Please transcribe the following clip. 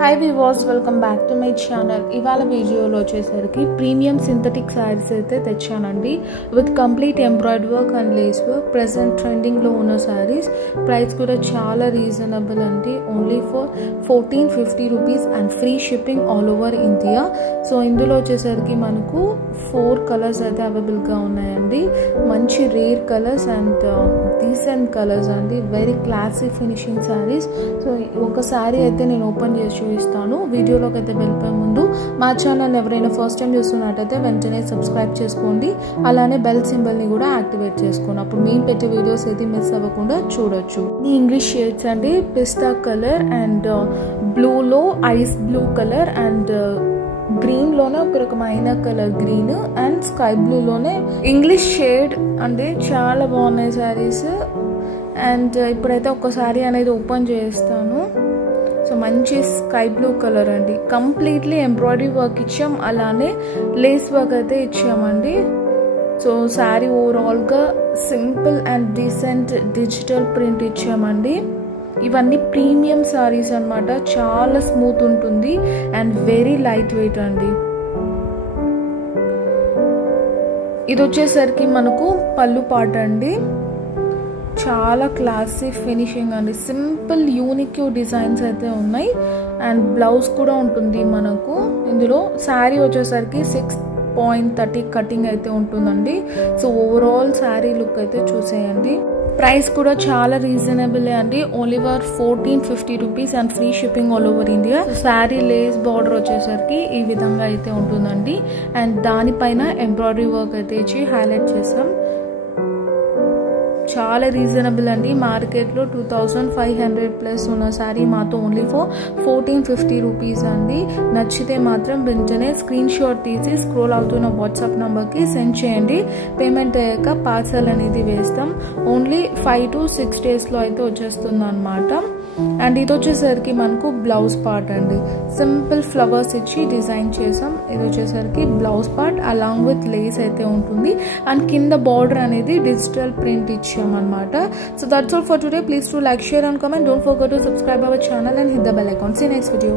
Hi viewers, welcome back to my channel. ఇవాళ వీడియోలో వచ్చేసరికి ప్రీమియం సింథటిక్ సారీస్ అయితే తెచ్చానండి with complete embroidery work and lace work. Present ట్రెండింగ్లో ఉన్న సారీస్ ప్రైస్ కూడా చాలా రీజనబుల్ అండి. Only for 1450 rupees and free shipping all over India. So ఇందులో వచ్చేసరికి మనకు 4 కలర్స్ అయితే అవైలబుల్గా ఉన్నాయండి. మంచి rare colours and decent colours అండి. Very classy finishing saris. So ఒక సారీ అయితే నేను ఓపెన్ చేసి చూపిస్తాను. వీడియోలోకి అయితే వెళ్ళిపోయే ముందు మా ఛానల్ ఎవరైనా ఫస్ట్ టైం చూస్తున్నట్టయితే వెంటనే సబ్స్క్రైబ్ చేసుకోండి. అలానే బెల్ సింబల్ని కూడా యాక్టివేట్ చేసుకోండి. అప్పుడు మేము పెట్టే వీడియోస్ అయితే మిస్ అవ్వకుండా చూడొచ్చు. ఈ ఇంగ్లీష్ షేడ్స్ అండి పిస్తా కలర్ అండ్ బ్లూలో ఐస్ బ్లూ కలర్ అండ్ గ్రీన్లోనే ఒక రకమైన కలర్ గ్రీన్ అండ్ స్కై బ్లూలోనే ఇంగ్లీష్ షేడ్ అంటే చాలా బాగున్నాయి శారీస్. అండ్ ఇప్పుడైతే ఒక శారీ అనేది ఓపెన్ చేస్తాను. సో మంచి స్కై బ్లూ కలర్ అండి. కంప్లీట్లీ ఎంబ్రాయిడరీ వర్క్ ఇచ్చాం, అలానే లేస్ వర్క్ అయితే ఇచ్చామండి. సో శారీ ఓవరాల్గా simple and decent digital print ఇచ్చామండి. ఇవన్నీ ప్రీమియం సారీస్ అన్నమాట. చాలా స్మూత్ ఉంటుంది అండ్ వెరీ లైట్ వెయిట్ అండి. ఇది వచ్చేసరికి మనకు పళ్ళు పాట అండి. చాలా క్లాసీ ఫినిషింగ్ అండి. సింపుల్ యూనిక్ డిజైన్స్ అయితే ఉన్నాయి అండ్ బ్లౌజ్ కూడా ఉంటుంది మనకు. ఇందులో శారీ వచ్చేసరికి 6.30 కటింగ్ అయితే ఉంటుందండి. సో ఓవరాల్ శారీ లుక్ అయితే చూసేయండి. ప్రైస్ కూడా చాలా రీజనబుల్ అండి. Only for 1450 rupees and free shipping all over India. Sari lace border వచ్చేసరికి ఈ విధంగా అయితే ఉంటుందండి. అండ్ దానిపైన ఎంబ్రాయిడరీ వర్క్ అయితే ఇచ్చి హైలైట్ చేసాం. చాలా రీజనబుల్ అండి. మార్కెట్లో 2500 ప్లస్ ఉన్న శారీ మాతో ఓన్లీ ఫర్ 1450 రూపీస్ అండి. నచ్చితే మాత్రం వెంటనే స్క్రీన్ షాట్ తీసి స్క్రోల్ అవుతున్న వాట్సాప్ నెంబర్కి సెండ్ చేయండి. పేమెంట్ అయ్యాక పార్సల్ అనేది వేస్తాం. ఓన్లీ 5 to 6 డేస్లో అయితే వచ్చేస్తుంది అనమాట. అండ్ ఇది వచ్చేసరికి మనకు బ్లౌజ్ పార్ట్ అండి. సింపుల్ ఫ్లవర్స్ ఇచ్చి డిజైన్ చేసాం. ఇది వచ్చేసరికి blouse part along with lace అయితే ఉంటుంది. అండ్ కింద బార్డర్ అనేది డిజిటల్ ప్రింట్ ఇచ్చామన్నమాట. So that's all for today. Please to like, share and comment. Don't forget to subscribe our channel and hit the bell icon. See you next video.